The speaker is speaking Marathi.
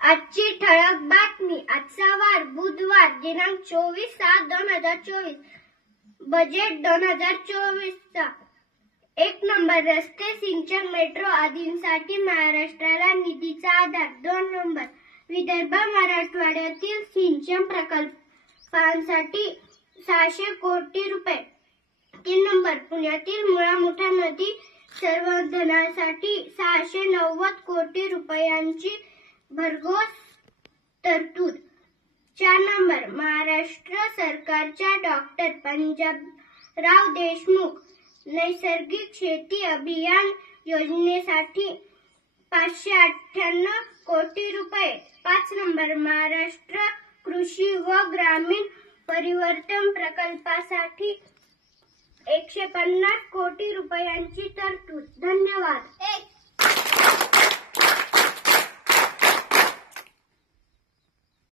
आजची ठळक बातमी. आजचा वार बुधवार दिनांक 24/7/2024. बजेट 2024 चा 1 नंबर. रस्ते, सिंचन, मेट्रो आदींसाठी महाराष्ट्राला निधीचा आधार. 2 नंबर. विदर्भ मराठवाड्यातील सिंचन प्रकल्पांसाठी 600 कोटी रुपये. 3 नंबर. पुण्यातील मुळा मुठा नदी संवर्धनासाठी 690 कोटी रुपयांची भरघोस तरतूद. 4 नंबर. महाराष्ट्र सरकारच्या डॉक्टर पंजाबराव देशमुख नैसर्गिक शेती अभियान योजनेसाठी 598 कोटी रुपये. 5 नंबर. महाराष्ट्र कृषी व ग्रामीण परिवर्तन प्रकल्पासाठी 150 कोटी रुपयांची तरतूद. धन्यवाद.